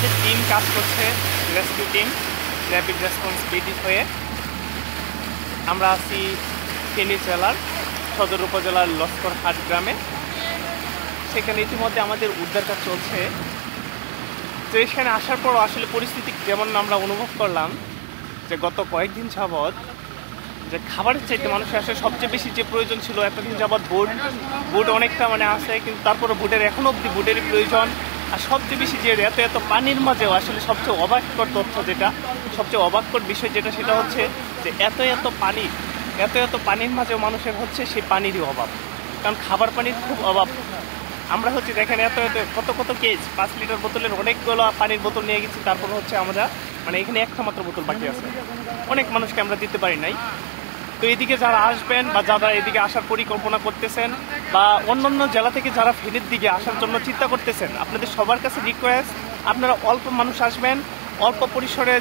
আমাদের টিম কাজ করছে, রেস্কিউ টিম র্যাপিড রেসপন্সিবিলিটি হয়ে। আমরা আছি ফেনী জেলার সদর উপজেলার লস্করহাট গ্রামে। সেখানে ইতিমধ্যে আমাদের উদ্ধার কাজ চলছে। তো এখানে আসার পর আসলে পরিস্থিতি যেমন আমরা অনুভব করলাম যে গত কয়েকদিন যাবৎ যে খাবারের চাইতে মানুষের আসলে সবচেয়ে বেশি যে প্রয়োজন ছিল এতদিন যাবৎ বুট অনেকটা আছে, কিন্তু তারপরে বুটের এখনো অবধি বুটেরই প্রয়োজন। আর সবচেয়ে বেশি যে এত পানির মাঝেও আসলে সবচেয়ে অবাককর তথ্য যেটা, সবচেয়ে অবাককর বিষয় যেটা, সেটা হচ্ছে যে এত পানির মাঝেও মানুষের হচ্ছে সেই পানিরই অভাব। কারণ খাবার পানির খুব অভাব। আমরা দেখেন কত কেজ 5 লিটার বোতলের অনেকগুলো পানির বোতল নিয়ে গেছি, তারপর আমরা এখানে একটা মাত্র বোতল বাকি আছে। অনেক মানুষকে আমরা দিতে পারি নাই। তো এদিকে যারা আসবেন বা যারা এদিকে আসার পরিকল্পনা করতেছেন বা অন্যান্য জেলা থেকে যারা ফেনীর দিকে আসার জন্য চিন্তা করতেছেন, আপনাদের সবার কাছে রিকোয়েস্ট, আপনারা অল্প মানুষ আসবেন, অল্প পরিসরে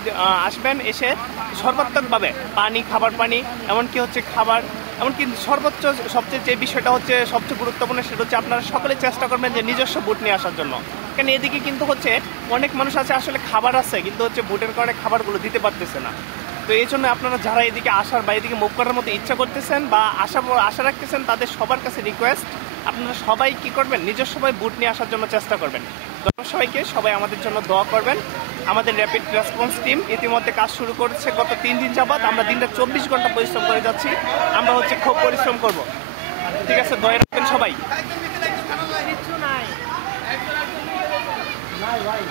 আসবেন, এসে সর্বাত্মকভাবে খাবার পানি এমনকি খাবার, এমনকি সবচেয়ে যে বিষয়টা সবচেয়ে গুরুত্বপূর্ণ, সেটা হচ্ছে আপনারা সকলে চেষ্টা করবেন যে নিজস্ব বুট নিয়ে আসার জন্য। কারণ এদিকে কিন্তু অনেক মানুষ আছে আসলে খাবার আছে, কিন্তু বুটের কারণে খাবারগুলো দিতে পারতেছে না। তো এই জন্য আপনারা যারা এদিকে আসার বা এদিকে মুভ করার মতো ইচ্ছা করতেছেন বা আশা রাখতেছেন, তাদের সবার কাছে রিকোয়েস্ট, আপনারা সবাই কি করবেন, নিজস্ব বুট নিয়ে আসার জন্য চেষ্টা করবেন। সবাই আমাদের জন্য দোয়া করবেন। আমাদের র্যাপিড রেসপন্স টিম ইতিমধ্যে কাজ শুরু করেছে গত 3 দিন যাবৎ। আমরা দিনটা 24 ঘন্টা পরিশ্রম করে যাচ্ছি। আমরা খুব পরিশ্রম করব। ঠিক আছে, দয়া রাখবেন সবাই। কিছু নাই ভাই,